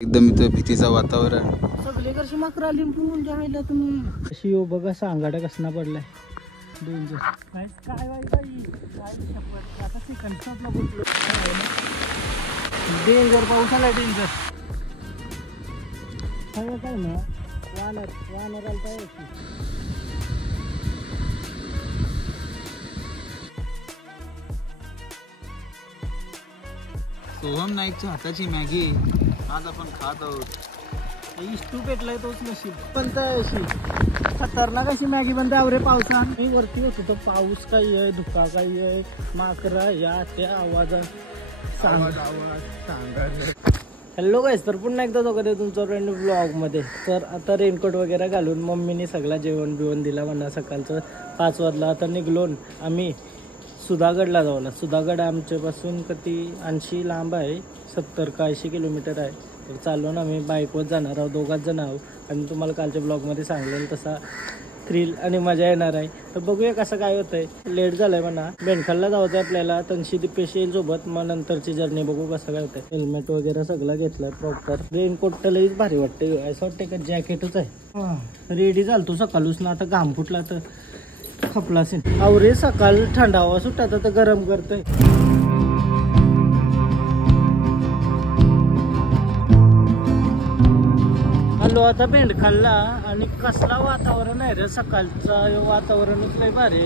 एकदम इथं भीतीचं वातावरण. सगळे कशी माकरा लिंबून जायला तुम्ही कशी हो बघा सांगाडा कसना पडलाय डेंजर. काय काय आता सेकंड स्टॉपला बोललो डेंजर पाऊस आलाय डेंजर. काय ना वानर आलता यायची. सोहम नाईकच्या हाताची मॅगी आज आपण खात आहोत. इष्टू पेटलाय तोच नशीब पण अशी खतरनाक अशी मॅगी बनते आवरे पावसान. मी वरती होतो तर पाऊस काही आहे धुका काही आहे माकरा या त्या आवाजात हॅलो गाईस तर पुन्हा एकदा दोघं तुमचं फ्रेंड ब्लॉग मध्ये. तर आता रेनकोट वगैरे घालून मम्मीने सगळा जेवण बिवण दिला म्हणा. सकाळचं 5 वाजला आता निघलो आम्ही सुधागडला जाऊला. सुधागड आमच्यापासून किती 80 लांब आहे 70 का 80 किलोमीटर आहे. तर चाललो ना आम्ही बाईकवर जाणार आहोत 2 जण आहोत आणि तुम्हाला कालच्या ब्लॉगमध्ये सांगलेलं तसा थ्रिल आणि मजा येणार आहे. तर बघूया कसं काय होतंय. लेट झालंय म्हणा बेंडखालला जायचं आहे आपल्याला. तनशी दिपेश येईल सोबत मग नंतरची जर्नी बघू कसं काय होतंय. हेल्मेट वगैरे सगळं घेतलंय प्रॉपर. रेनकोट तर लईच भारी वाटतंय असं वाटतंय का जॅकेटच आहे. रेडी झालतो सकाळूच ना आता घाम फुटला तर खपला असेल. आवरे सकाळ थंडावा सुट्टा तर गरम करतंय. आलो आता बेंडखालला आणि कसला वातावरण आहे रे सकाळचं वातावरणच लय भारी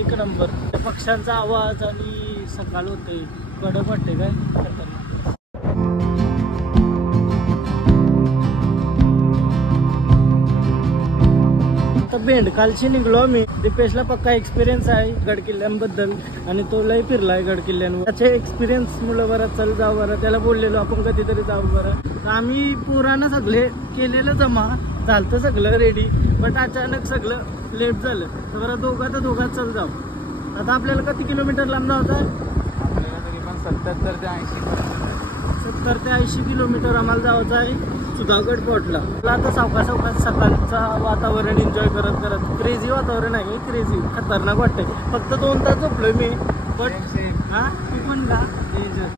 एक नंबर. पक्ष्यांचा आवाज आणि सकाळ होते कडक वाटते काय खतरनाक. आता बेंडखालशी निघलो आम्ही. दिपेशला पक्का एक्सपिरियन्स आहे गड किल्ल्यांबद्दल आणि तो लय फिरलाय गड किल्ल्यांवर. त्याच्या एक्सपिरियन्स मुलं बरं चल जाऊ बरं त्याला बोललेलो आपण कधीतरी जाऊ बरं. आम्ही पुराणं सगळे केलेलं जमा झालं सगळं रेडी बट अचानक सगळं लेट झालं. तर बरं दोघात चल जाऊ. आता आपल्याला किती किलोमीटर लांब जायचं आहे. आपल्याला तरी पण 70 ते 80 किलोमीटर आम्हाला जायचं आहे सुधागड पोर्टला. आता सावकाश सकाळचा वातावरण एन्जॉय करत क्रेझी वातावरण आहे. क्रेझी खतरनाक वाटतंय. फक्त 2 तास झोपलोय मी बट हा तू पण का डेंजर.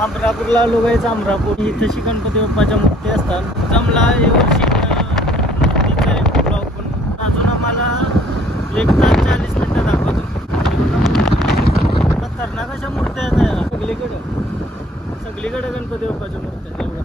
अमरापूरला आलो गायच. अमरापूर इथं गणपती बाप्पाच्या मूर्ती असतात. जमला हे वर्षी मूर्तीचं आहे ब्लॉग पण अजून आम्हाला 1 तास 40 मिनिटं दाखवतो. खतरनाक अशा मूर्त्या आहेत सगळीकडे गणपती बाप्पाच्या मूर्त्या एवढ्या.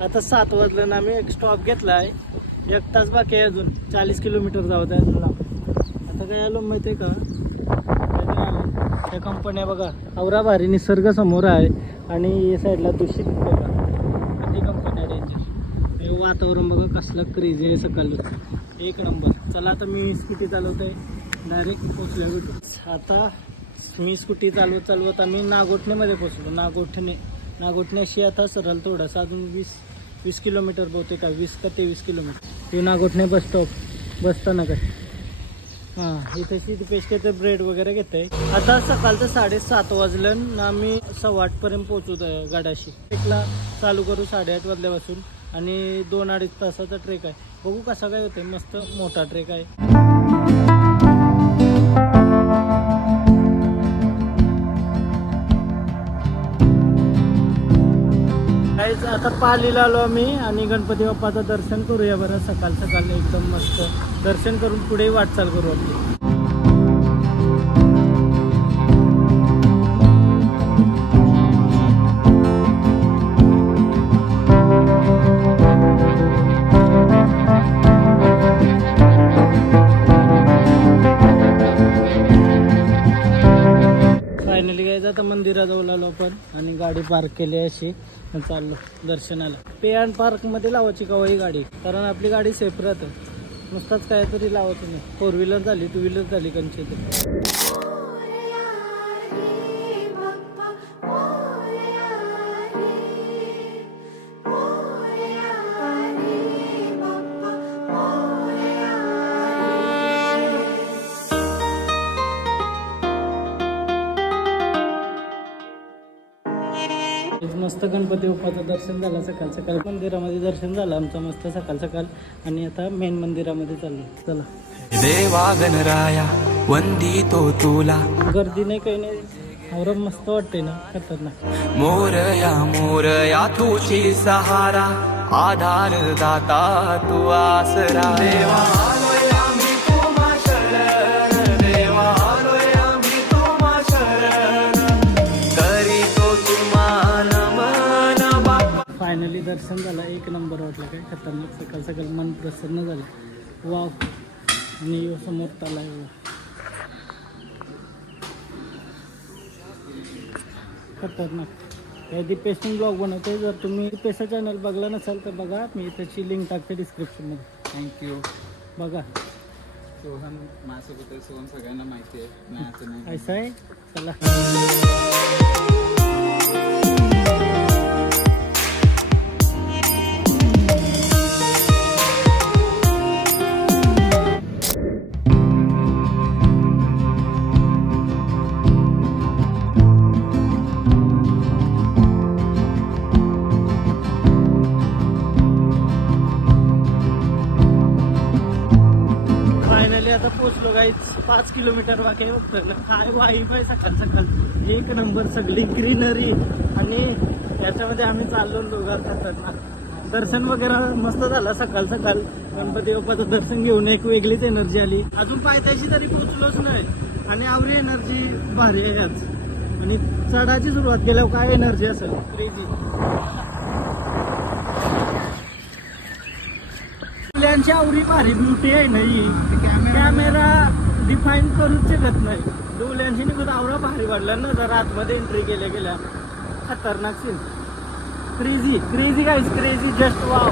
आता 7 वाजलं ना आम्ही एक स्टॉप घेतला आहे. 1 तास बाकी आहे अजून 40 किलोमीटर जावं आहे अजून. आता काय आलो माहिती आहे का त्या कंपन्या बघा आवरा भारी निसर्ग समोर आहे आणि या साईडला दूषित बघा किती कंपन्या डेंजर. हे वातावरण बघा कसलं क्रेझी आहे सकाळचं एक नंबर. चला आता मी स्कूटी चालवतोय डायरेक्ट पोचल्या होतो. आता मी स्कूटी चालवत आम्ही नागोठणेमध्ये पोचलो. नागोठण्याशी आता सरळ थोडासा अजून 20 किलोमीटर बहुतेक का 20 का 23 किलोमीटर. हे नागोठणे बस स्टॉप बसताना काय हां इथे दिपेश घेते ब्रेड वगैरे घेते. आता सकाळचं 7:30 वाजलं ना आम्ही 8:15 पर्यंत पोहोचू गडाशी. ट्रेकला चालू करू 8:30 वाजल्यापासून आणि 2-2.5 तासाचा ट्रेक आहे. बघू कसा काय होतंय. मस्त मोठा ट्रेक आहे. आता पालीला आलो आम्ही आणि गणपती बाप्पाचं दर्शन करूया बरं. सकाळ एकदम मस्त दर्शन करून पुढे वाटचाल करू आपली. फायनली काय आता मंदिराजवळ आलो आपण आणि गाडी पार्क केली अशी चाललो दर्शनाला. पे अँड पार्क मध्ये लावायची का ही गाडी कारण आपली गाडी सेफ राहते. नुसताच काहीतरी लावायचं नाही. 4 व्हीलर झाली, 2 व्हीलर झाली कंची. मस्त गणपती बाप्पाचं दर्शन झालं सकाळ सकाळ. मंदिरामध्ये दर्शन झालं आमचं मस्त सकाळ सकाळ. आणि आता मेन मंदिरामध्ये चाललो. चला. देवा गणराया वंदितो तुला. गर्दी नाही काही नाही. और मस्त वाटते ना. खतरनाक. मोरया तुझी सहारा आधार दाता तू आसरा. देवा आलोय आम्ही तुम्हा शरण. देवा आलोय आम्ही तुम्हा शरण. करी तो तुम्हा नमन बाप्पा. फायनली दर्शन झालं. एक नंबर वाटलं. काय खतरनाक. सकाळ सकाळ मन प्रसन्न झालं. वाव. आणि समोर तलाव. खतरनाक. हे दीपेशने ब्लॉग बनवते. जर तुम्ही दीपेशचा चॅनल बघला नसाल तर बघा. मी त्याची लिंक टाकते डिस्क्रिप्शनमध्ये. थँक्यू. बघा. सोहन माझ्यासोबत आहे. सोहन सगळ्यांना माहिती आहे. नाही असं नाही. ऐसा आहे. चला. आता पोहोचलो गाईच. 5 किलोमीटर बाकी आहे फक्त. काय वाईफ आहे सकाळ सकाळ. एक नंबर. सगळी ग्रीनरी. आणि याच्यामध्ये आम्ही चाललो दोघं. खतरनाक. दर्शन वगैरे मस्त झालं सकाळ सकाळ. गणपती बाप्पाचं दर्शन घेऊन एक वेगळीच एनर्जी आली. अजून पायथ्याशी तरी पोहोचलोच नाही आणि आवरी एनर्जी भारी आहे आज. आणि चढाची सुरुवात केल्यावर काय एनर्जी असेल. क्रेझी. मुलांची आवडी भारी ब्युटी आहे नाही. कॅमेरा डिफाईन करूच शकत नाही. डोळ्यांची निघून आवडा भारी वाढला ना. जर आतमध्ये एंट्री केल्या गेल्या. खतरनाक scene. Crazy crazy guys. Crazy. Just wow.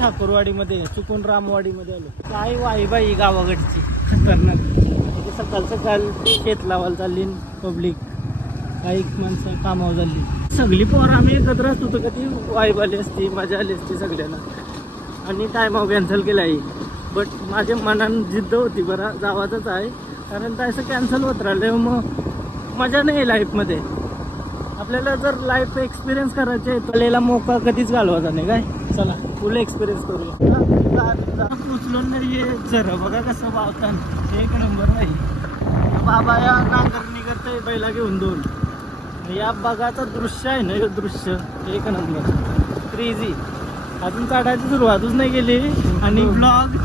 ठाकूरवाडीमध्ये चुकून रामवाडीमध्ये आलो. काय वाईबाई गावाकडची. खतरनाक. म्हणजे सकाळ सकाळ शेत लावायला चालली पब्लिक. काही माणसं कामावर चालली. सगळी पोरं आम्ही एकत्र असतो तर कधी वाईब आली असती. मजा आली असती सगळ्यांना. आणि टायमावर कॅन्सल केलं आहे. बट माझ्या मनात जिद्द होती बरं जावाचंच आहे. कारण तसं कॅन्सल होत राहिलं मग मजा नाही लाईफमध्ये. आपल्याला जर लाईफ एक्सपिरियन्स करायचे तर मोका कधीच घालवायचा नाही. काय चला फुल एक्सपिरियन्स करूया. पोचलो नाही. जरा बघा कसं वावतान. एक नंबर नाही. बाबा या नांगरणी करते बैला घेऊन 2. या बघाचं दृश्य आहे ना. हे दृश्य एक नंबर. क्रेझी. अजून चढायची सुरुवातच नाही केली. आणि ब्लॉग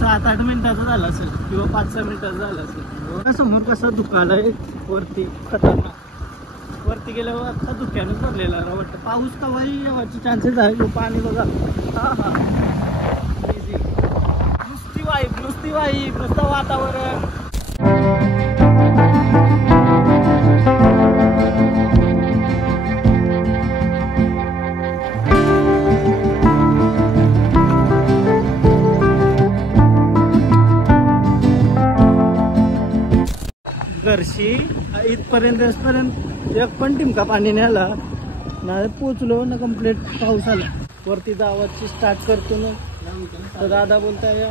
7-8 मिनिटाचा झाला असेल किंवा 5-6 मिनिटाचा झाला असेल. समोर कसं दुकान आहे वरती. खतरनाक. वरती गेल्यावर आता धुक्यानंच भरलेला वाटतं. पाऊस कवाही यावाचे चान्सेस आहे. पाणी बघा. हा हा. नुसती वाईब. नुसती वाईब. नुसतं वातावरण. घरशी इथपर्यंत एक पण टिमका पाणी नाही आला. नाही पोचलो ना. कंप्लीट पाऊस आला. वरती जावाची स्टार्ट करतो ना. तर दादा बोलताय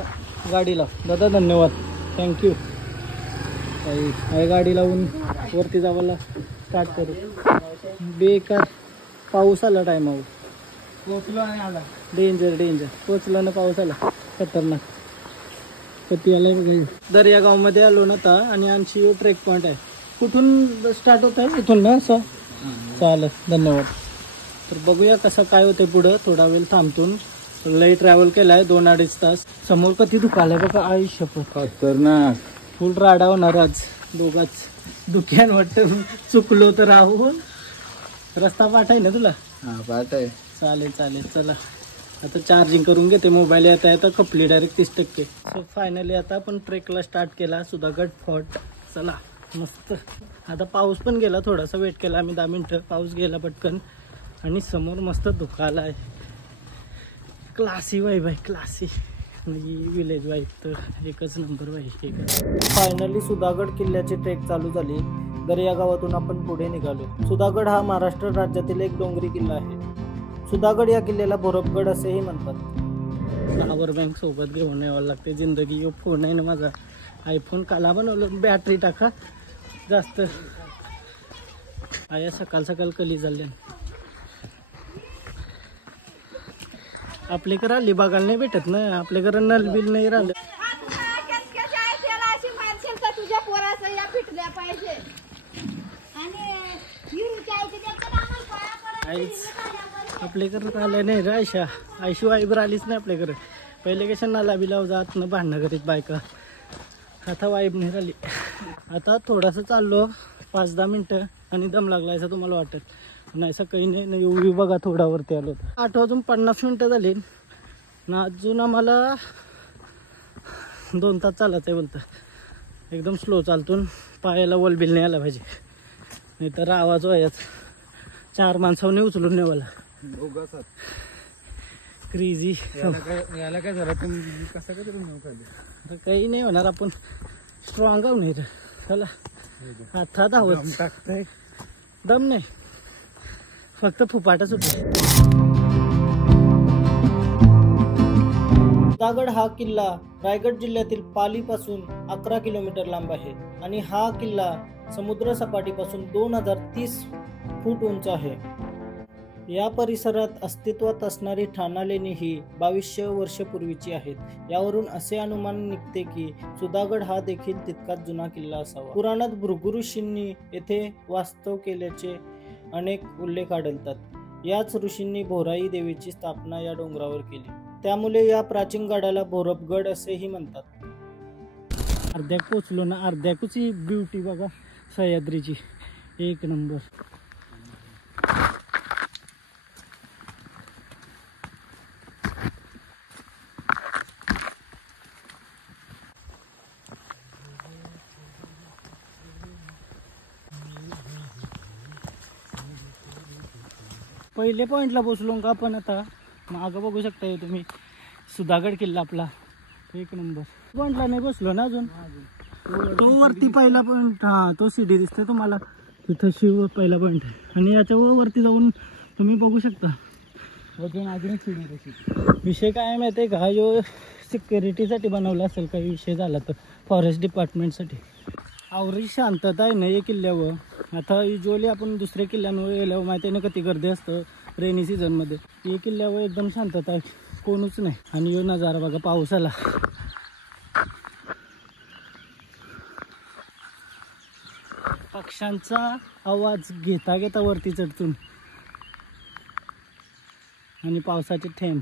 गाडीला. दादा धन्यवाद. थँक्यू. काही गाडी लावून वरती जावायला स्टार्ट करू. बेकार पाऊस आला टायमावर. पोचलो आणि आला. Danger danger. पोचलो ना. पाऊस आला. खतरनाक. कधी आलाय बघा. दर्यागाव मध्ये आलो ना आता. आणि आमची ट्रेक पॉइंट आहे. कुठून स्टार्ट होत आहे. इथून ना असं. चालेल. धन्यवाद. तर बघूया कसं काय होतं पुढं. थोडा वेळ थांबतून. लई ट्रॅव्हल केलाय 2-2.5 तास. समोर कधी दुखायला बघा. आयुष्य खतरनाक. फुल राडा होणार आज दोघाच. दुख्यान वाटतं. चुकलो तर राहून. रस्ता पाठ आहे ना तुला. हा पाठ आहे. चालेल चालेल. चला आता चार्जिंग करून घेते मोबाईल. येता येता खपली डायरेक्ट 30%. सो फायनली आता आपण ट्रेकला स्टार्ट केला सुधागड फोर्ट. चला मस्त. आता पाऊस पण गेला, थोडासा वेट केला आम्ही 10 मिनटं, पाऊस गेला पटकन आणि समोर मस्त धुका आला आहे. क्लासी वाईब आहे, क्लासी विलेज वाईब तर एकच नंबर वाईब. फायनली सुधागड किल्ल्याची ट्रेक चालू झाली. दर्या गावातून आपण पुढे निघालो. सुधागड हा महाराष्ट्र राज्यातील एक डोंगरी किल्ला आहे. सुधागड या किल्ल्याला भोरपगड असेही म्हणतात. पॉवर बँक सोबत घेऊन यावं लागते. जिंदगी फोन आहे ना माझा आयफोन, काला बनवलं बॅटरी टाका जास्त. आया सकाळ सकाळ कली झाले. आपल्याकडे आली बघायला नाही भेटत ना, आपल्याकडे नल बिल नाही राहिलं. आपल्याकडे आलं नाही रे आयशा. आयशू वाईबर आलीच नाही आपल्याकडे. पहिले कशा नाला बिलाव जात न भांडणं करीत बायका. आता वाईब नाही राहिली. आता थोडंसं चाललो 5-10 मिनटं आणि दम लागला असं तुम्हाला वाटत नाही. सकाळी नाही एवढी बघा थोडावरती आलो. 8 वाजून 50 मिनटं झाली ना, अजून आम्हाला 2 तास चालायचं आहे बोलतं. एकदम स्लो चालतून पायाला वलबिल नाही आला पाहिजे, नाही तर आवाज व्हायच. 4 माणसांनी उचलून नेवाला क्रेझी. याला काय झालं, तुम्ही कसं काय तुम्ही काही नाही होणार, आपण स्ट्रॉंग आहो नाही तर. चला आता धावत टाकतंय. दम नाही, फक्त फुपाटा सुटला. सुधागड हा किल्ला रायगड जिल्ह्यातील पालीपासून 11 किलोमीटर लांब आहे आणि हा किल्ला समुद्र सपाटीपासून 2030 फूट उंच आहे. या परिसरात अस्तित्वात असणारी ठाणा लेणी ही 2200 वर्षपूर्वीची आहेत. यावरून असे अनुमान निघते की सुधागड हा देखील तितकाच जुना किल्ला असावा. पुराणात भृगु ऋषींनी येथे वास्तव केल्याचे अनेक उल्लेख आढळतात. याच ऋषींनी भोराई देवीची स्थापना या डोंगरावर केली, त्यामुळे या प्राचीन गडाला भोरपगड असेही म्हणतात. अर्ध्याक पोचलो ना, अर्ध्याकची ब्युटी बघा सह्याद्रीची, एक नंबर. पहिले पॉइंटला पोचलो का आपण. आता मागं बघू शकता तुम्ही सुधागड किल्ला आपला, एक नंबर. पॉइंटला नाही बसलो ना अजून. तो वरती पहिला पॉइंट, हा तो सीडी दिसते तुम्हाला तिथं, शिव पहिला पॉइंट आहे. आणि याच्या वरती जाऊन तुम्ही बघू शकता अजून सीडी. विषय काय माहिती आहे का, जो सिक्युरिटीसाठी बनवला असेल काही विषय झाला तर, फॉरेस्ट डिपार्टमेंटसाठी. आवरी शांतता आहे ना या किल्ल्यावर. आता युजली आपण दुसऱ्या किल्ल्यांवर गेल्यावर माहिती आहे ना किती गर्दी असतं रेनी सीझनमध्ये. या किल्ल्यावर एकदम शांतता आहे, कोणच नाही. आणि यो नजारा बघा पावसाला. पक्ष्यांचा आवाज घेता घेता वरती चढतून आणि पावसाचे थेंब.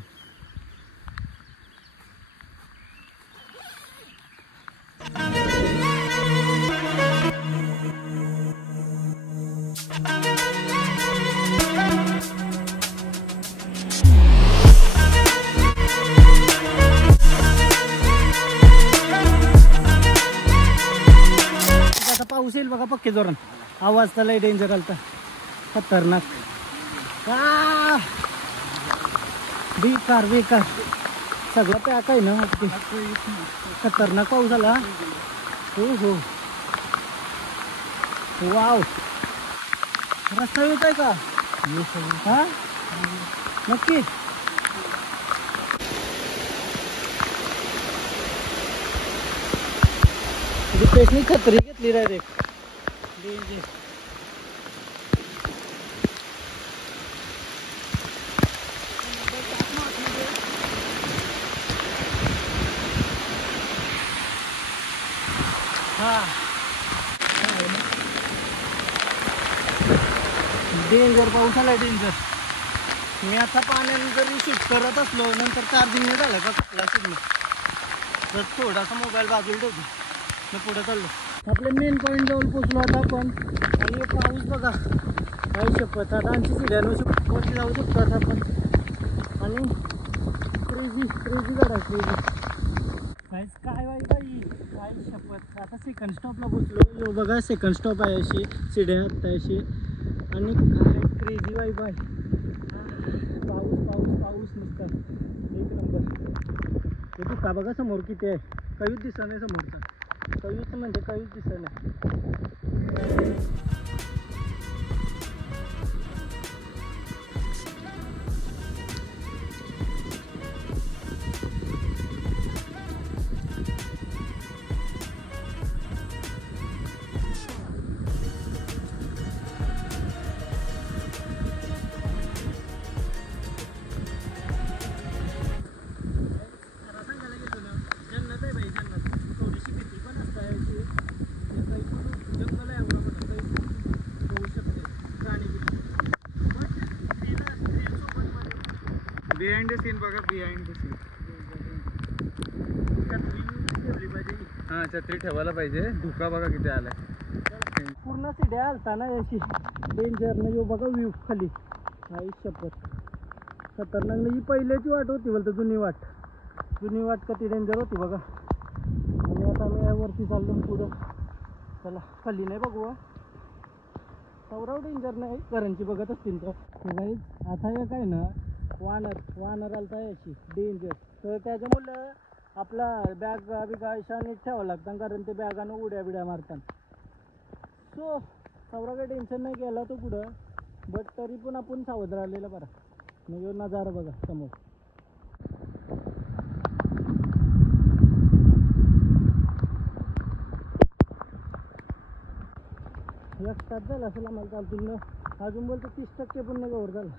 पाऊस येईल बघा पक्के जोरान. आवाज तर लय डेंजर आलता, खतरनाक. बेकार बेकार सगळं पॅक आहे ना. खतरनाक पाऊस आला. हो हो वाव. रस्ता येत आहे का हा नक्की. रिपेशनी छत्री घेतली डायरेक्ट. हा डेंजर पाऊस आला, डेंजर. मी आता पाण्याने जरी शूट करत असलो नंतर चार्जिंग नाही झालं का कुठला सिग्नल, तर थोडासा मोबाईल बाजूला ठेवतो न पुढे चाललो. आपले मेन पॉईंट जवळ पोचलो आता आपण. आणि पाऊस बघा काही शपथ. आता आमची सिड्यानं वरती जाऊ शकतो आता आपण. आणि काय बाई काय शपथ. आता सेकंड स्टॉपला पोचलो. बघा सेकंड स्टॉप आहे अशी शिड्या आता अशी आणि काय क्रेझी बाई बाय. पाऊस पाऊस पाऊस नुसता एक नंबर. तू का बघा समोर किती आहे. काहीच दिसत नाही समोरचा. काहीच म्हणजे काहीच दिसत नाही. बिहाइंड द सीन बघा. Behind the scene. हां छत्री ठेवायला पाहिजे. धुका बघा किती आलाय. पूर्ण सिड्या आलताना अशी डेंजर नाही. बघा व्ह्यू खाली. आई शपथ खतरनाक नाही. ही पहिल्याची वाट होती बोलतो. जुनी वाट किती डेंजर होती बघा. आणि आता आम्ही वरती चाललो पुढं. चला खाली नाही बघू. सौरव डेंजर नाही. करंची बघत असतील तर आता हे काय ना वानर आलता याची डेंजर. तर त्याच्यामुळं आपला बॅग बिगा नीट ठेवावं लागतं कारण ते बॅगानं उड्या बिड्या मारतात. सो सौरव काही टेन्शन नाही गेला तो पुढं. बट तरी पण आपण सावध राहिलेलं बरं. म्हणजे नजारा बघा समोर. एक तास झाला असेल आम्हाला चालतील. अजून बोलतो 30% पण नाही कव्हर झाला.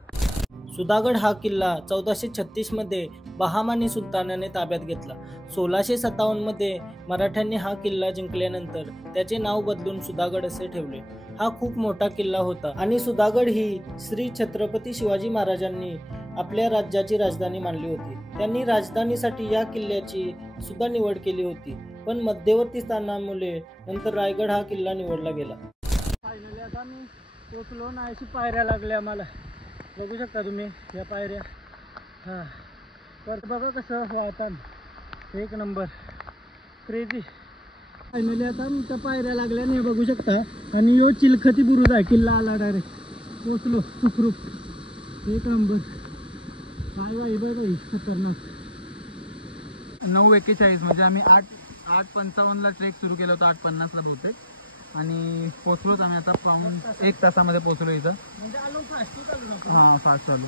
सुधागड हा किल्ला 1436 मध्ये बहामानी सुलतानाने ताब्यात घेतला. 1657 मध्ये मराठ्यांनी हा किल्ला जिंकल्यानंतर त्याचे नाव बदलून सुधागड असे ठेवले. हा खूप मोठा किल्ला होता आणि सुधागड ही श्री छत्रपती शिवाजी महाराजांनी आपल्या राज्याची राजधानी मानली होती. त्यांनी राजधानीसाठी या किल्ल्याची सुद्धा निवड केली होती. पण मध्यवर्ती स्थानामुळे नंतर रायगड हा किल्ला निवडला गेला. फायनली आता मी पोचलो ना. अशी पायऱ्या लागल्या आम्हाला. बघू शकता तुम्ही या पायऱ्या. हां तर बघा कसं वाहतात. एक नंबर क्रेझी. फायनली आता त्या पायऱ्या लागल्या नाही बघू शकता. आणि यो चिलखती बुरुज आहे. किल्ला आला डायरेक्ट. पोचलो सुखरूप. एक नंबर. काय बाई खतरनाक. 9:41 म्हणजे आम्ही 8:55ला ट्रेक सुरू केला होता. 8:50ला बहुतेक. आणि पोचलोच आम्ही आता. पाऊण 1 तासामध्ये पोचलो इथं. म्हणजे आलो फास्ट. हां फास्ट चालू.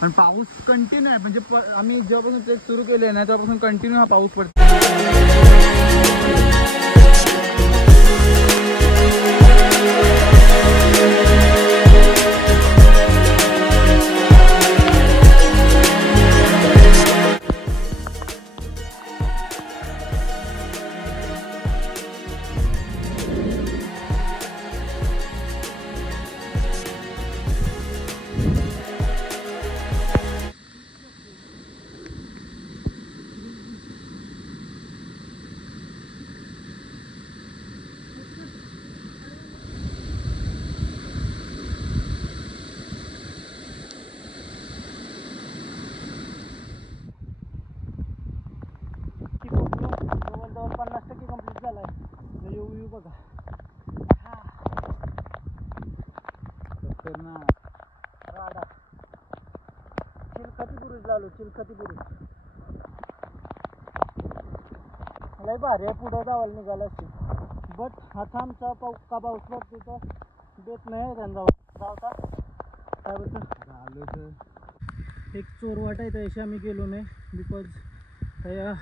पण पाऊस कंटिन्यू आहे. म्हणजे आम्ही जेव्हापासून ट्रेक सुरू केले ना तेव्हापासून कंटिन्यू हा पाऊस पडतो. जवळ 50% कंप्लीट झालाय. व्ह्यू बघा. राडा चिलखती बुरुज आलो. चिलखती बुरुज लय भारी आहे. पुढं जावायला निघाला असेल. बट आता आमचा पाऊस पडतो तर देत नाही त्यांना जावता. काय बोलतं झालं तर एक चोरवाट आहे त्याशी आम्ही गेलो नाही. बिकॉज त्या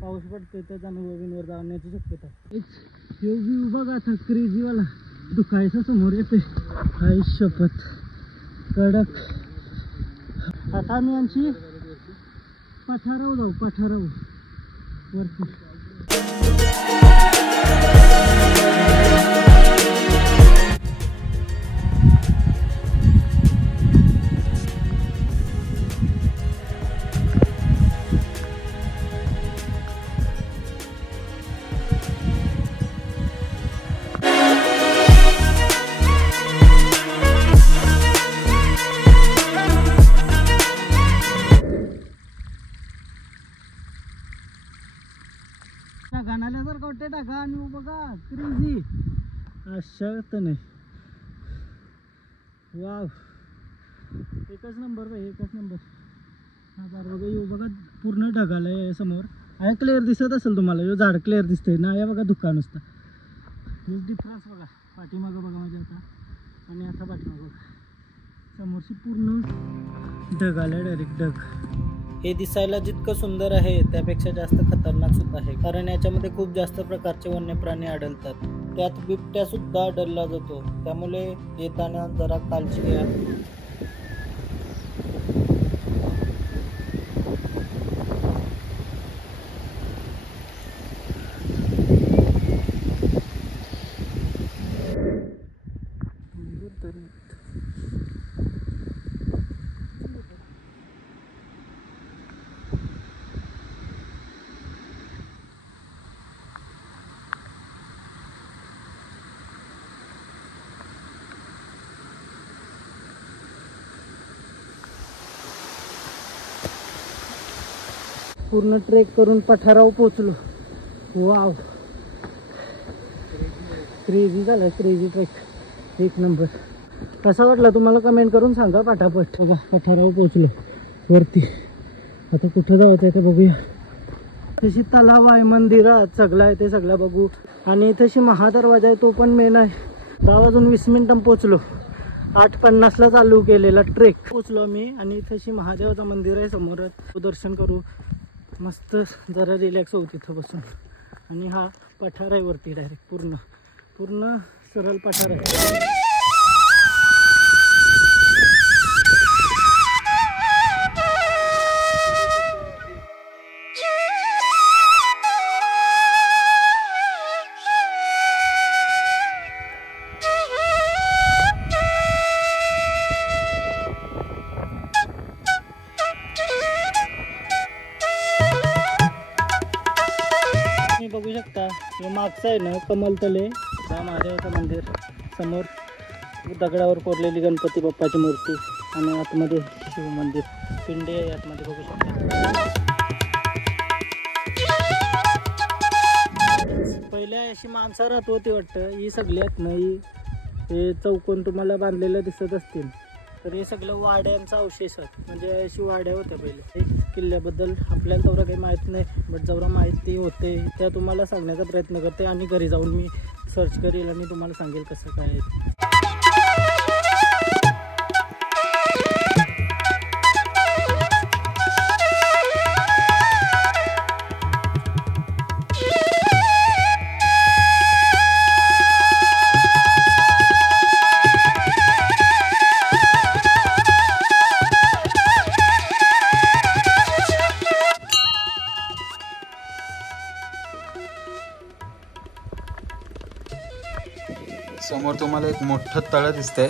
पाऊस पडतोय त्याच्या नवीनवर जाण्याची शक्यता आहे. व्ह्यू बघा आता क्रेझीवाला. दुखायचं समोर येते. आई शपथ कडक. आता आम्ही आमची पठारावर जाऊ. पठारावर वरती. ढगा नाल्यासारखं वाटते ढगा आणि बघा क्रेझी अशक्त नाही. वाव एकच नंबर भाई एकच नंबर. हा बघा येऊ बघा पूर्ण ढगाला आहे समोर. आहे क्लिअर दिसत असेल तुम्हाला. यो झाड क्लिअर दिसतंय ना. या बघा दुकान नुसतं. डिफरन्स बघा पाठीमागं बघा माझ्या आता आणि आता पाठीमागं बघा. समोरची पूर्ण ढगाला डायरेक्ट ढग. हे दिसायला जितकं सुंदर आहे त्यापेक्षा जास्त खतरनाक सुद्धा आहे. कारण याच्यामध्ये खूप जास्त प्रकारचे वन्य प्राणी आढळतात. त्यात बिबट्या सुद्धा आढळला जातो. त्यामुळे येताना जरा काळजी घ्या. पूर्ण ट्रेक करून पठारावर पोचलो. वाव क्रेझी झालं. क्रेझी ट्रेक एक नंबर. कसा वाटला तुम्हाला कमेंट करून सांगा पटापट. बघा पठारावर पोचलो वरती. आता कुठं जायचं ते बघूया. तशी तलाव आहे मंदिरात सगळं आहे ते सगळं बघू. आणि तशी महादरवाजा आहे तो पण मेन आहे. 10 वाजून 20 मिनिटां पोचलो. 8:50ला चालू केलेला ट्रेक. पोचलो मी आणि तशी महादेवाचं मंदिर आहे समोरच. दर्शन करू मस्त जरा रिलॅक्स होऊ तिथं बसून. आणि हा पठार आहे वरती डायरेक्ट पूर्ण पूर्ण सरळ पठार आहे. बघू शकता हे मागचं आहे ना कमल तले महादेवाचं मंदिर. समोर दगडावर कोरलेली गणपती बाप्पाची मूर्ती आणि आतमध्ये शिव मंदिर पिंडी आहे आतमध्ये बघू शकता. पहिले अशी माणसं राहत होती वाटतं. ही सगळी आहेत ना हे चौकोन तुम्हाला बांधलेलं दिसत असतील तर हे सगळं वाड्यांचा अवशेष आहेत. म्हणजे अशी वाड्या होत्या पहिले. किल्ल्याबद्दल आपल्याला तेवढं काही माहीत नाही बट जेवढं माहिती होते त्या तुम्हाला सांगण्याचा प्रयत्न करते. आणि घरी जाऊन मी सर्च करेल आणि तुम्हाला सांगेल कसं काय आहे. समोर तुम्हाला एक मोठं तळं दिसतंय.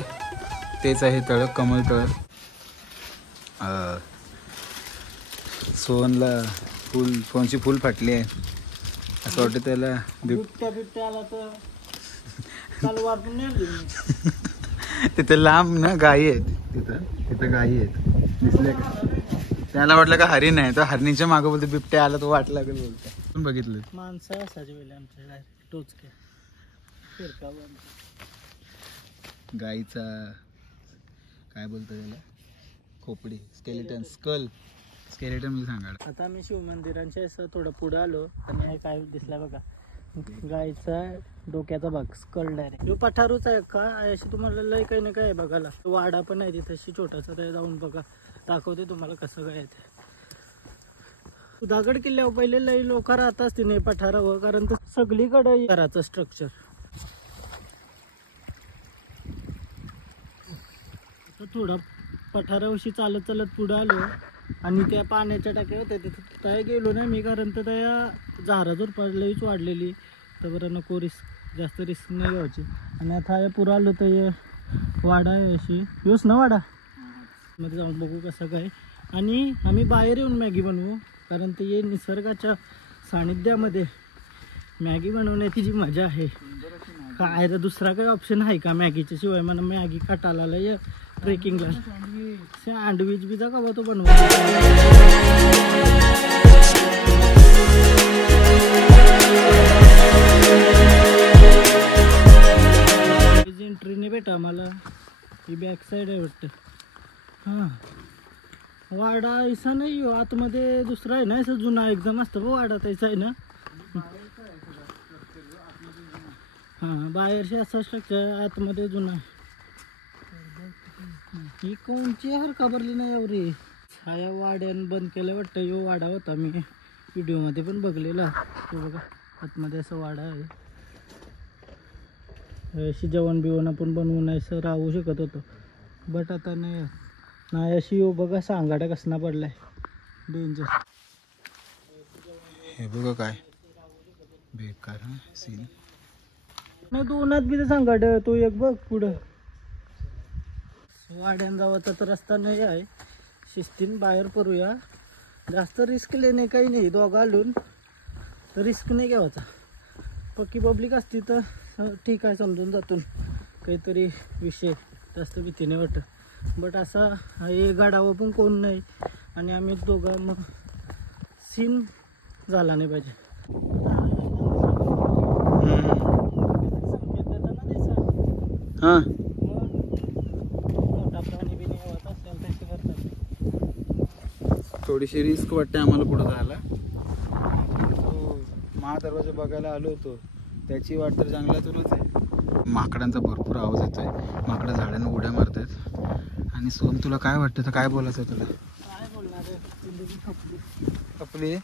तेच आहे तळं कमल तळं. सोहनला फोनची फुल फाटली आहे असं वाटतं त्याला. बिबट्या आला तर तलवार पण नाही. तिथं लांब ना गायी आहेत. तिथं गायी आहेत दिसल्या का. त्याला वाटलं का हरिण आहे तर हरणीच्या मागं बोलते बिबट्या आला तो वाट लागेल बोलतो. बघितलं माणसं असायची वेळेला आमच्या डायरेक्ट टोचक्या गाईचा काय बोलतो त्याला खोपडी स्केलेटन स्केलेटन मी सांगा. आता आम्ही शिवमंदिरांच्या असं थोडं पुढे आलो आणि हे काय दिसला बघा गायचा डोक्याचा भाग स्कल डायरेक्ट. जो पठारूच आहे का अशी तुम्हाला लय काही ना काय आहे बघायला. वाडा पण आहे तिथं छोटासा. ते जाऊन बघा दाखवते तुम्हाला कसं काय ते. सुधागड किल्ल्यावर पहिले लई लोक राहत असतील नाही पठारावर कारण तर सगळीकडे घराचं स्ट्रक्चर. थोडा पठारावशी चालत चालत पुढे आलो आणि त्या पाण्याच्या टाक्या होत्या तिथे काय गेलो नाही मी कारण तर त्या झाडाजूर पडलेलीच वाढलेली तर बरं नको जास्त रिस्क नाही घ्यायची. आणि आता या पुढं आलो तर वाडा आहे अशी योच ना वाडा मध्ये जाऊन बघू कसं काय. आणि आम्ही बाहेर येऊन मॅगी बनवू कारण ते निसर्गाच्या सानिध्यामध्ये मॅगी बनवण्याची जी मजा आहे काय तर दुसरा काही ऑप्शन आहे का मॅगीच्या शिवाय. मला मॅगी खाटाला या ट्रेकिंगला सँडविच बी जागा तो बनवू. ही बॅक साईड आहे वाटतं. हां वाडा ऐसा नाही हो, आतमध्ये दुसरा आहे ना असं जुना एकदम असतं बघ वाडा त्याचा आहे ना. हां बाहेरशी असं स्ट्रक्चर आतमध्ये जुना आहे. ही कोणची हरका भरली नाही एवढी. छाया वाड्यानं बंद केलं वाटतं. यो वाडा होता मी व्हिडिओमध्ये पण बघलेला. तो बघा आतमध्ये असा वाडा आहे. अशी जेवण बिवण आपण बनवून असं राहू शकत होतो बट आता नाही नाही. अशी यो बघा सांगाडा कसना पडलाय डेंजर. हे बघा काय बेकार सीन. नाही दोनात बी ते सांगाड तो एक बघ पुढं. वाड्यान जावाचा तर रस्ता नाही आहे. शिस्तीन बाहेर पडूया. जास्त रिस्क लेणे काही नाही. दोघं आलून तर रिस्क नाही घ्यावाचा. पक्की पब्लिक असती तर ठीक आहे समजून जातून काहीतरी विषय जास्त भीती नाही वाटत. बट असा हे गाडावर पण कोण नाही आणि आम्ही दोघं मग सीन झाला नाही पाहिजे. हां मोठा प्राणी बिणी होत असेल तसे करतात. थोडीशी रिस्क वाटते आम्हाला पुढे जायला. तो महादरवाजा बघायला आलो होतो त्याची वाट तर जंगलातूनच आहे. माकडांचा भरपूर आवाज येतोय. माकडं झाडांना उड्या मारतात. आणि सोम तुला काय वाटतं तर काय बोलायचं तुला? काय बोलणार आहे जिंदगी खपली आपली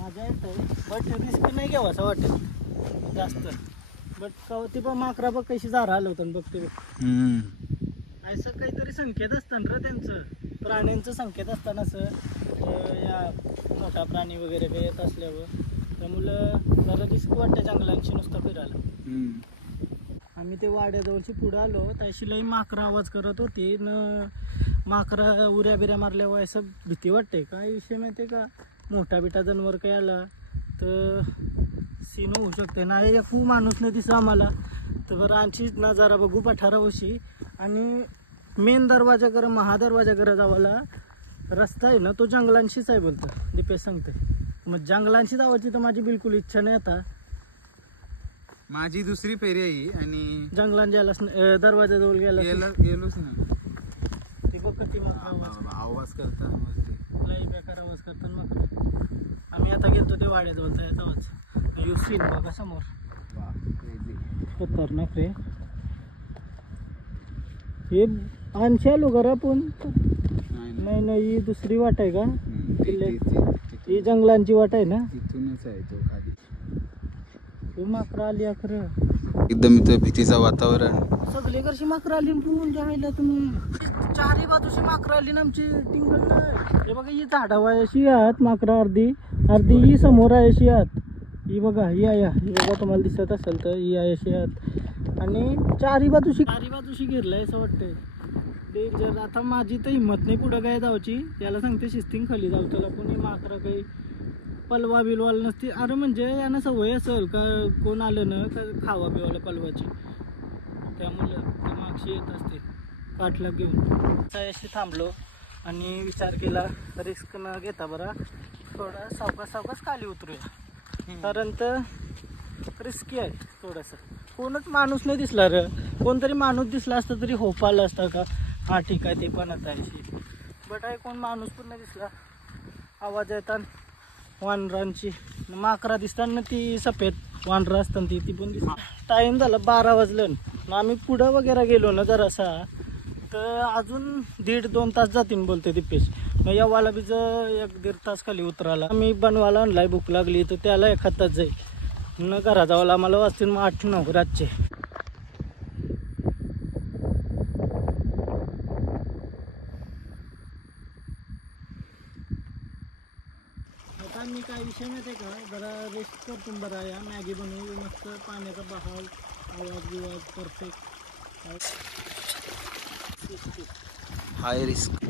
मजा येत आहे बट रिस्क नाही घ्यावं असं वाटत जास्त. बट ती पण माकरा बघ कशी जारा आलं होतं बघ ते. असं काहीतरी संकेत असतं ना त्यांचं प्राण्यांचं संकेत असताना असं या मोठा प्राणी वगैरे काही येत असल्यावर त्यामुळं जरा रिस्क वाटतं जंगलांची नुसतं फिरायला. आम्ही ते वाड्याजवळची पुढं आलो तर अशी लई माकरं आवाज करत होती न. माकरा उऱ्या बिऱ्या मारल्यावर असं भीती वाटते. काय विषय माहिती आहे का मोठा बिटा जनावर काही आला तर सीन होऊ शकते. नाही एक खूप माणूस नाही दिसला आम्हाला तर बरं आमची नजारा बघू पठारावशी. आणि मेन दरवाजाकडं महादरवाजाकडं जावाला रस्ता आहे ना तो जंगलांशीच आहे बोलतं दीपेश सांगते. मग जंगलांशी जावायची तर माझी बिलकुल इच्छा नाही. आता माझी दुसरी फेरी आहे ही आणि जंगलात जायलाच दरवाजाजवळ गेलोच नाही. ते बघ किती मग आवाज करता लई बेकार आवाज करतात मग. आम्ही आता गेलतो ते वाड्याजवळ त्याचा आवाज यू सीन बघा समोर. खतरनाक रे. हे आणशी आलो घरा पण नाही नाही ही दुसरी वाट आहे का? ही जंगलांची वाट आहे ना. तिथूनच आहे तो खाली. माकरं आली खरं एकदम इथं भीतीचं वातावरण. सगळे कशी माकरं आली जायला तुम्ही चारही बाजूशी माकरं आली ना आमची टिंगल. हे बघा ही झाडावा अशी आहात माकरं अर्धी अर्धी ही समोर आहे अशी आहात. ही बघा ही आहे ही बघा तुम्हाला दिसत असेल तर ही आहे अशी आहात आणि चारही बाजूशी गिरलाय असं वाटतंय डेंजर. आता माझी तर हिंमत नाही पुढं काय जाऊची. त्याला सांगते शिस्तीन खाली जाऊ त्याला कोणी माकरं काही पलवा बिलवाला नसते. अरे म्हणजे यांना सवय असेल का कोण आलं ना का खावा बिवाला पलवाची त्यामुळं ते मागशी येत असते पाठलाग घेऊन. अशी थांबलो आणि विचार केला रिस्क न घेता बरा थोडा सावकाश खाली उतरूया. कारण तर रिस्की आहे थोडंसं. कोणच माणूस नाही दिसला रे. कोणतरी माणूस दिसला असता तरी होप आला असता का हा ठीक आहे ते पण आता अशी. बट आहे कोण माणूस पण नाही दिसला. आवाज येतात वानरांची. माकरा दिसताना ती सफेद वानरं असतात ती पण दिसतात. टाईम झाला 12 वाजलं. मग आम्ही पुढं वगैरे गेलो ना जरासा तर अजून 1.5-2 तास जातील बोलते दीपेश. मग यावाला बी 1-1.5 तास खाली उतराला. आम्ही बनवायला आणलाय भूक लागली तर त्याला 1 तास जाईल न घरा जावाला आम्हाला वाजतील मग 8-9 रातचे. आता मी काय विषय माहिती आहे का जरा रेस्ट करतो बरा. या मॅगी बनवू मस्त पाण्याचा बहाव आवाज बिवाज परफेक्ट. हाय रिस्क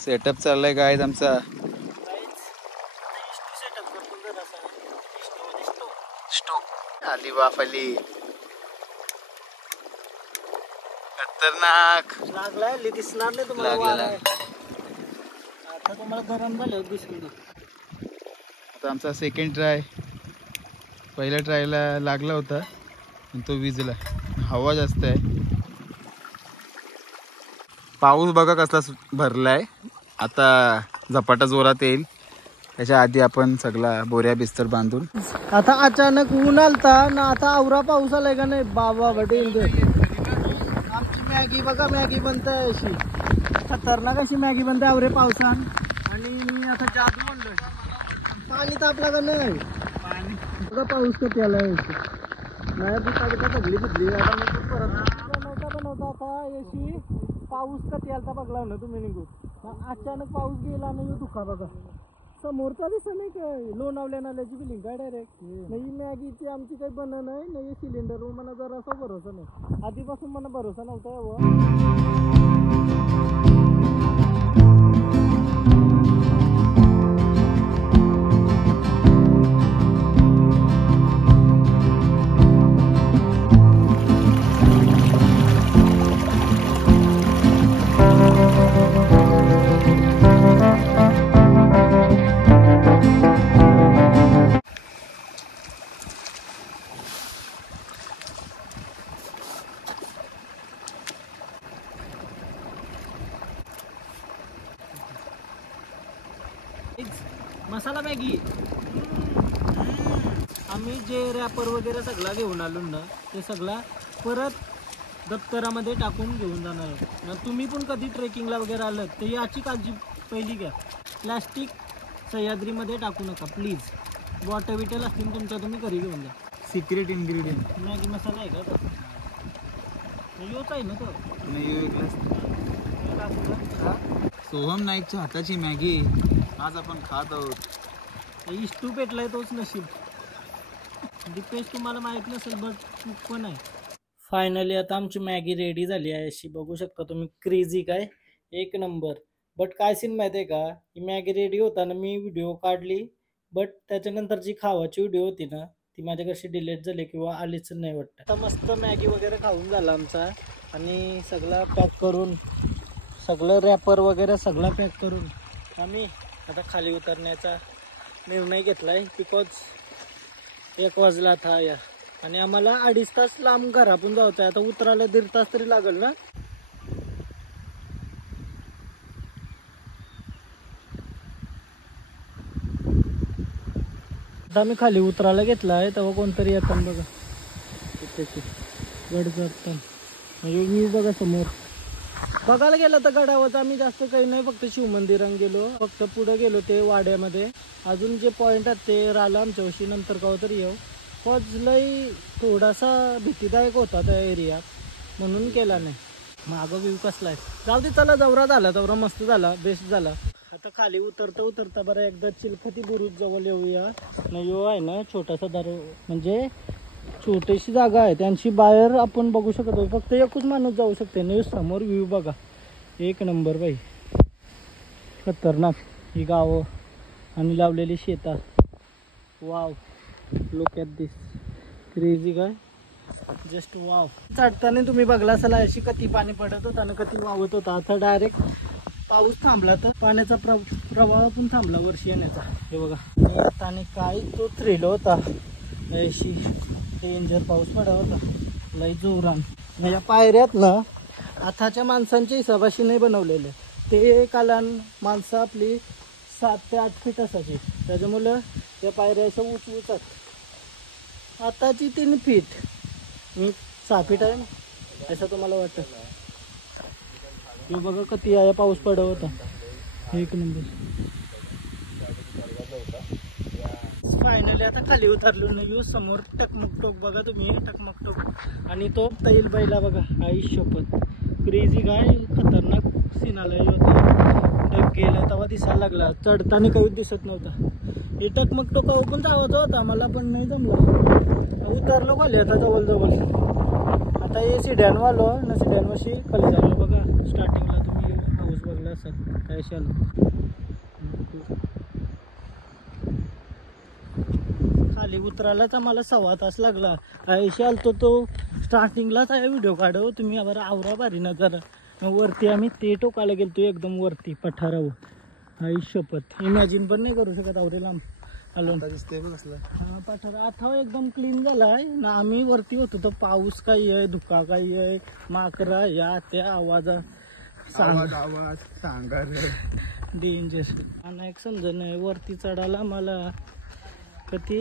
सेटअप चाललाय काय आमचा. आली बाफ आली खतरनाक. लागलाय दिसणार नाही तुम्हाला. लागलेला. आता तुम्हाला गरम झालं दिसून. आता आमचा सेकंड ट्राय. पहिल्या ट्रायला लागला होता पण तो विजला. हवा जास्त आहे. पाऊस बघा कसला भरलाय. आता झपाटा जोरात येईल. त्याच्या आधी आपण सगळा बोऱ्या बिस्तर बांधून. आता अचानक ऊन आलता ना, आता आवरा पाऊस आलाय का नाही बाबा डेंजर. आमची मॅगी बघा, मॅगी बनते अशी खतरनाक अशी मॅगी बनते आवरे पावसान. आणि मी आता जादू म्हणलोय, पाणी तापला का नाही बघा, पाऊस कधी आलाय. नाही बुका सगळी बुडली. आता मी बनवता आता याची पाऊस कधी आलता बघला ना तुम्ही निघून. अचानक पाऊस गेला आणि धुका बघा समोरचा दिसत नाही काय. लोणावल्या नाल्याची बिलिंग काय डायरेक्ट नाही. मॅगीची आमची काही बनत नाही नाही. सिलेंडर मला जरासा भरोसा नाही, आधीपासून मला भरोसा नव्हता यावं. मसाला मॅगी. आम्ही जे रॅपर वगैरे सगळा घेऊन आलो ना, ते सगळा परत दप्तरामध्ये टाकून घेऊन जाणार आहे. तुम्ही पण कधी ट्रेकिंगला वगैरे आलं तर याची काळजी पहिली घ्या. प्लॅस्टिक सह्याद्रीमध्ये टाकू नका प्लीज. बॉटल बिटल असतील तुमच्या, तुम्ही घरी घेऊन जा. सिक्रेट इन्ग्रेडियंट मॅगी मसाला आहे का तो? योच आहे ना तो. सोहम नाईकच्या हाताची मॅगी आज आपण खात आहोत. इष्टू पेटलाय तोच नशीब. दीपेश तुम्हाला माहित नसेल बट चूक पण आहे. फायनली आता आमची मॅगी रेडी झाली आहे. अशी बघू शकता तुम्ही, क्रेझी काय एक नंबर. बट काय सीन माहिती आहे का, ही मॅगी रेडी होताना मी व्हिडिओ काढली, बट त्याच्यानंतर जी खावाची व्हिडिओ होती ना ती माझ्याकडे डिलीट झाली किंवा आलीच नाही वाटतं. आता मस्त मॅगी वगैरे खाऊन झाला आमचा. आणि सगळं पॅक करून, सगळं रॅपर वगैरे सगळं पॅक करून आम्ही आता खाली उतरण्याचा निर्णय घेतला आहे. बिकॉज 1 वाजला था या, आणि आम्हाला 2.5 तास लांब घरातून जायचं आहे. आता उतरायला 1.5 तास तरी लागेल ना. आता आम्ही खाली उतरायला घेतला आहे तेव्हा कोणतरी येतात बघा, त्याची गड चढतात म्हणजे व्ह्यू बघा समोर. बघायला गेलं तर गडावर आम्ही जास्त काही नाही, फक्त शिवमंदिरात गेलो, फक्त पुढे गेलो ते वाड्यामध्ये. अजून जे पॉइंट आहेत ते राहिलं आमच्याशी, नंतर का तरी येऊ. लई थोडासा भीतीदायक होता त्या एरियात म्हणून केला नाही. मागं व्ह्यू कसला आहे. जाऊ दे, चला जवरा झाला, जवरा मस्त झाला, बेस्ट झाला. आता खाली उतरता बरं एकदा चिलखती बुरुज जवळ येऊया. यो आहे ना छोटासा म्हणजे छोटीशी जागा आहे, त्यांची बाहेर आपण बघू शकतो. फक्त एकच माणूस जाऊ शकते. नाही समोर व्ह्यू बघा एक नंबर बाई, खतरनाक ही गावं आणि लावलेली शेता. Wow, look at this, crazy काय, जस्ट वाव. चढताना तुम्ही बघला असाल अशी कधी पाणी पडत होता आणि कधी वावत होता. आता डायरेक्ट पाऊस थांबला तर पाण्याचा प्रवाह पण थांबला वर्षी येण्याचा. हे बघा आता काय तो थ्रिल होता, अशी डेंजर पाऊस पडत होता लई जोरान. या पायऱ्यात ना आताच्या माणसांच्या हिशोबाशी नाही बनवलेले. ते कालान माणसं आपली 7 ते 8 फीट असायची, त्याच्यामुळं त्या पायऱ्या अशा उंच. आताची 3 फीट, मी 6 फीट आहे ना असं तुम्हाला वाटतं. हे बघा किती आहे पाऊस पडत होता एक नंबर. फायनली आता खाली उतरलो ना, यू समोर टकमक टोक बघा तुम्ही, टकमक टोक. आणि तो तैल बैला बघा, आई शपथ क्रेझी काय खतरनाक सीन आलाय होता. डग गेला तेव्हा दिसायला लागला, चढताना काही दिसत नव्हता. हे टकमक टोक पण जावायचं होता मला, पण नाही जमलं. उतरलो खाली आता जवळ. आता हे सिड्यांवालो ना, सिड्यांवशी खाली झालो बघा. स्टार्टिंगला तुम्ही हाऊस बघला असाल काय आलो. खाली उतरायलाच आम्हाला 1.25 तास लागला. ऐशी आलतो तो स्टार्टिंगलाच आहे व्हिडिओ काढव तुम्ही. बरं आवरा भारी ना जरा. वरती आम्ही ते टोकाला गेलतो एकदम वरती पठारावर. आई शपथ इमॅजिन पण नाही करू शकत आवरे लांब. आलो आता दिसतंय बघ कसलं. हा पठार आता एकदम क्लीन झालाय ना. आम्ही वरती होतो तर पाऊस काही आहे, धुका काही आहे, माकरा या त्या आवाज आवाज सांगा डेंजर. आणि एक समजा नाही वरती चढायला मला किती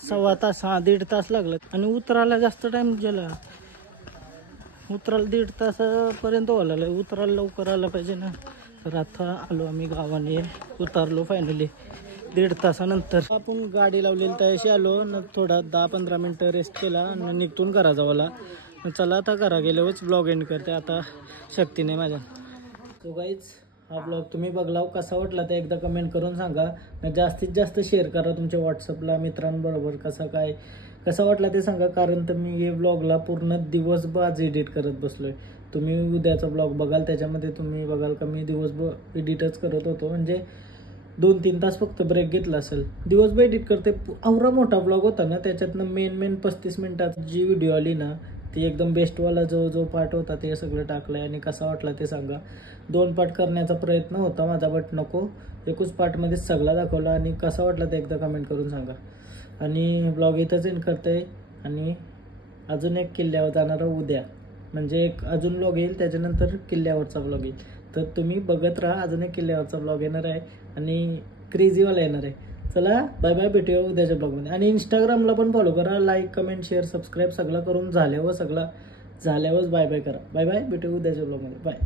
1.25 तास 1.5 तास लागला आणि उतरायला जास्त टाइम गेला. उतरायला 1.5 तासापर्यंत व्हायला, उतरायला लवकर आलं पाहिजे ना. तर आता आलो आम्ही गावाने, उतरलो फायनली 1.5 तासानंतर. आपण गाडी लावलेली त्याशी आलो न, थोडा 10-15 मिनटं रेस्ट केला आणि निघतून घरा जावाला. चला आता घरा गेल्यावरच ब्लॉग एंड करते, आता शक्ती नाही माझ्या. तो गाईच हा ब्लॉग तुम्ही बघलाव कसा वाटला ते एकदा कमेंट करून सांगा. जास्तीत जास्त शेअर करा तुमच्या व्हॉट्सअपला मित्रांबरोबर. कसा वाटला ते सांगा, कारण तर मी हे ब्लॉगला पूर्ण दिवसभर एडिट करत बसलोय. तुम्ही उद्याचा ब्लॉग बघाल त्याच्यामध्ये तुम्ही बघाल का मी दिवसभर एडिटच करत होतो. म्हणजे 2-3 तास फक्त ब्रेक घेतला असेल. दिवसभर एडिट करते. आवरा मोठा ब्लॉग होता ना, त्याच्यातनं मेन 35 मिनिटात जी व्हिडिओ आली ना ती एकदम बेस्टवाला जो पार्ट होता ते सगळं टाकलंय. आणि कसा वाटला ते सांगा. 2 पार्ट करण्याचा प्रयत्न होता माझा, बट नको, एकच पार्टमध्येच सगळा दाखवला. आणि कसा वाटला ते एकदा कमेंट करून सांगा. आणि ब्लॉग इथंच एंड करते. आणि अजून एक किल्ल्यावर जाणार उद्या, म्हणजे एक अजून ब्लॉग येईल, त्याच्यानंतर किल्ल्यावरचा ब्लॉग येईल. तर तुम्ही बघत राहा. अजून एक किल्ल्यावरचा ब्लॉग येणार आहे आणि क्रेझीवाला येणार आहे. चला बाय बाय, भेटूया उद्याच्या ब्लॉगमध्ये. आणि इंस्टाग्रामला पण फॉलो करा. लाईक कमेंट शेअर सबस्क्राईब सगळं करून झाल्यावर बाय बाय करा. बाय बाय, भेटूया उद्याच्या ब्लॉगमध्ये. बाय.